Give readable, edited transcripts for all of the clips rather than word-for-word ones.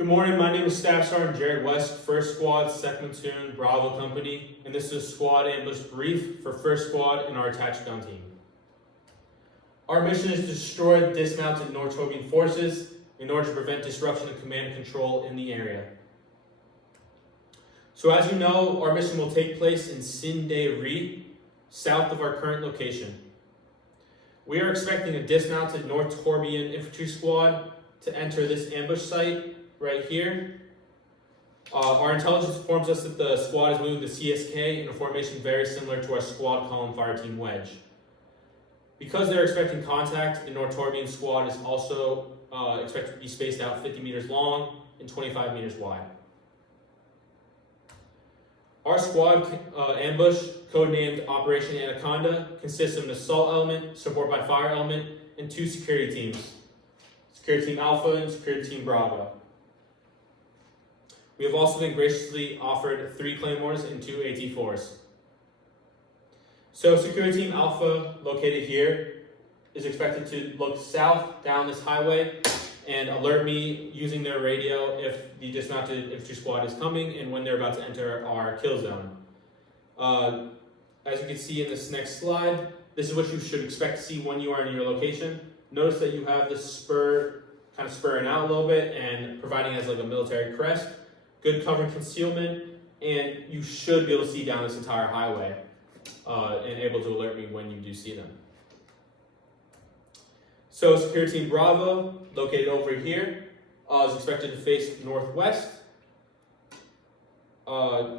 Good morning, my name is Staff Sergeant Jared West, 1st Squad, 2nd Platoon, Bravo Company, and this is a squad ambush brief for 1st Squad and our attached gun team. Our mission is to destroy dismounted North Torbian forces in order to prevent disruption of command and control in the area. So as you know, our mission will take place in Sinderi, south of our current location. We are expecting a dismounted North Torbian infantry squad to enter this ambush site right here. Our intelligence informs us that the squad is moving to CSK in a formation very similar to our squad column fire team wedge. Because they're expecting contact, the North Torbian squad is also expected to be spaced out 50 meters long and 25 meters wide. Our squad ambush, codenamed Operation Anaconda, consists of an assault element, support by fire element, and 2 security teams, Security Team Alpha and Security Team Bravo. We have also been graciously offered 3 Claymores and 2 AT-4s. So Security Team Alpha, located here, is expected to look south down this highway and alert me using their radio if the dismounted infantry squad is coming and when they're about to enter our kill zone. As you can see in this next slide, this is what you should expect to see when you are in your location. Notice that you have this spur kind of spurring out a little bit and providing as like a military crest, good cover and concealment, and you should be able to see down this entire highway and able to alert me when you do see them. So Security Team Bravo, located over here, is expected to face northwest. They're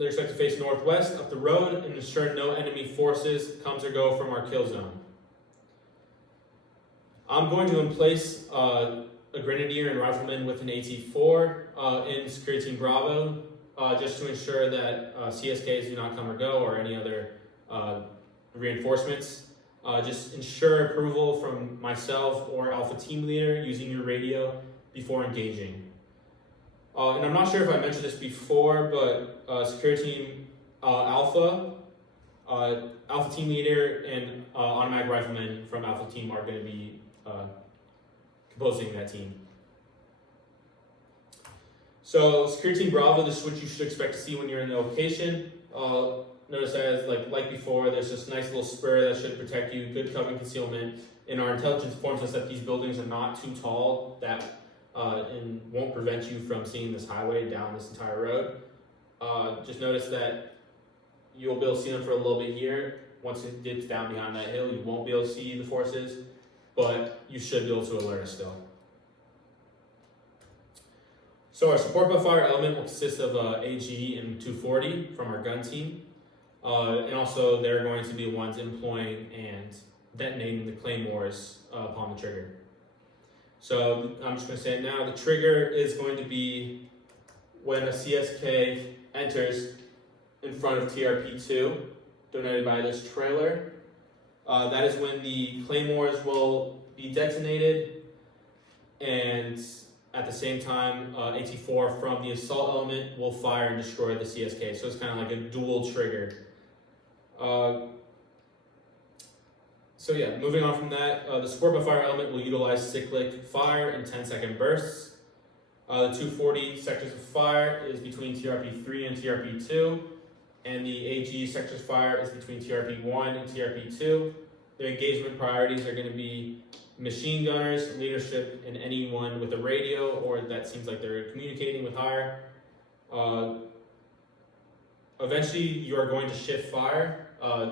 expected to face northwest up the road and ensure no enemy forces comes or go from our kill zone. I'm going to emplace a grenadier and rifleman with an AT-4 in Security Team Bravo, just to ensure that CSKs do not come or go or any other reinforcements. Just ensure approval from myself or Alpha Team Leader using your radio before engaging. And I'm not sure if I mentioned this before, but Security Team Alpha, Alpha Team Leader, and Automatic Rifleman from Alpha Team are going to be composing that team. So Security Team Bravo, this is what you should expect to see when you're in the location. Notice as like before, there's this nice little spur that should protect you, good cover and concealment. And our intelligence informs us that these buildings are not too tall that and won't prevent you from seeing this highway down this entire road. Just notice that you'll be able to see them for a little bit here. Once it dips down behind that hill, you won't be able to see the forces, but you should be able to alert us still. So our support by fire element will consist of AG and 240 from our gun team. And also they're going to be the ones employing and detonating the claymores upon the trigger. So I'm just going to say it now. The trigger is going to be when a CSK enters in front of TRP2, denoted by this trailer. That is when the claymores will be detonated, and at the same time, AT-4 from the assault element will fire and destroy the CSK. So it's kind of like a dual trigger. So yeah, moving on from that, the support by fire element will utilize cyclic fire in 10-second bursts. The 240 sectors of fire is between TRP3 and TRP2, and the AG sectors of fire is between TRP1 and TRP2. Their engagement priorities are going to be machine gunners, leadership, and anyone with a radio or that seems like they're communicating with higher. Eventually, you are going to shift fire.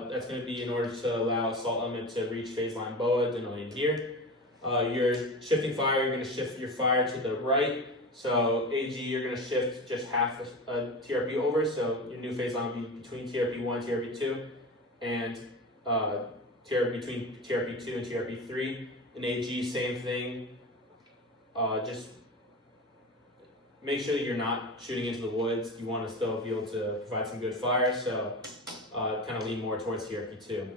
That's going to be in order to allow assault element to reach phase line BOA denoted here. You're shifting fire, you're going to shift your fire to the right. So AG, you're going to shift just half a TRP over. So your new phase line will be between TRP1 and TRP2, and between TRP2 and TRP3. In AG, same thing. Just make sure that you're not shooting into the woods. You want to still be able to provide some good fire, so kind of lean more towards TRP2.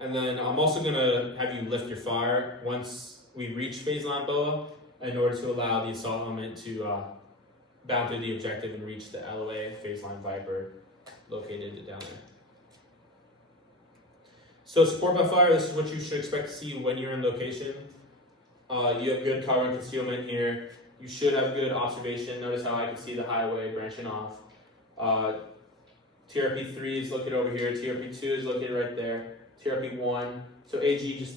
And then I'm also going to have you lift your fire once we reach phase line BOA in order to allow the assault element to bound through the objective and reach the LOA phase line Viper located down there. So support by fire, this is what you should expect to see when you're in location. You have good cover and concealment here. You should have good observation. Notice how I can see the highway branching off. TRP3 is located over here. TRP2 is located right there. TRP1. So AG, just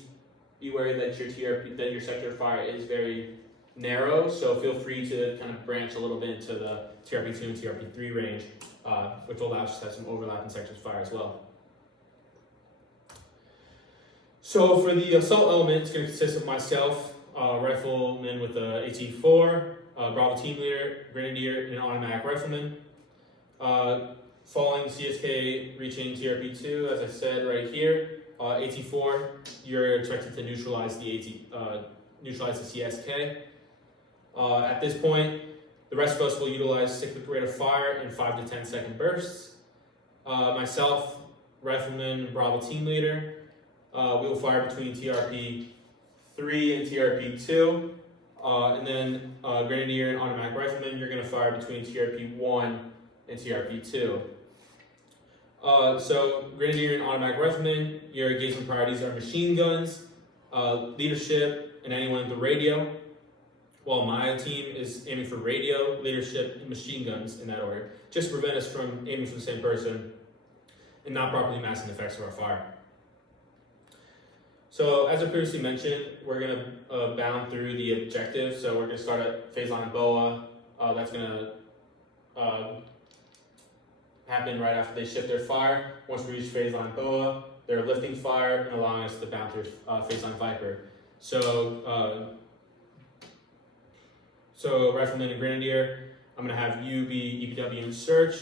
be wary that your sector of fire is very narrow. So feel free to kind of branch a little bit into the TRP2 and TRP3 range, which will allow us to have some overlap in sectors of fire as well. So for the assault element, it's going to consist of myself, rifleman with a AT4, Bravo team leader, grenadier, and automatic rifleman. Following CSK reaching TRP2, as I said right here, AT4, you're expected to neutralize the CSK. At this point, the rest of us will utilize cyclic rate of fire in 5 to 10 second bursts. Myself, rifleman, Bravo team leader, we will fire between TRP3 and TRP2. And then grenadier and automatic rifleman, you're going to fire between TRP1 and TRP2. So grenadier and automatic rifleman, your engagement priorities are machine guns, leadership, and anyone with the radio. While my team is aiming for radio, leadership, and machine guns in that order, just to prevent us from aiming for the same person and not properly masking the effects of our fire. So as I previously mentioned, we're going to bound through the objective. So we're going to start at phase line BOA. That's going to happen right after they shift their fire. Once we reach phase line BOA, they're lifting fire and allowing us to bound through phase line Viper. So rifleman and grenadier, I'm going to have you be EPW and search.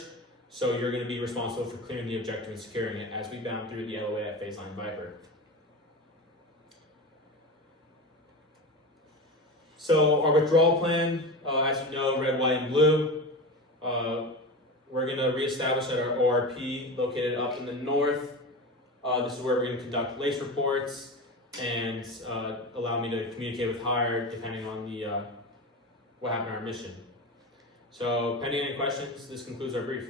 So you're going to be responsible for clearing the objective and securing it as we bound through the LOA at phase line Viper. So our withdrawal plan, as you know, red, white, and blue. We're going to reestablish at our ORP located up in the north. This is where we're going to conduct lace reports and allow me to communicate with higher depending on the what happened in our mission. So pending any questions, this concludes our brief.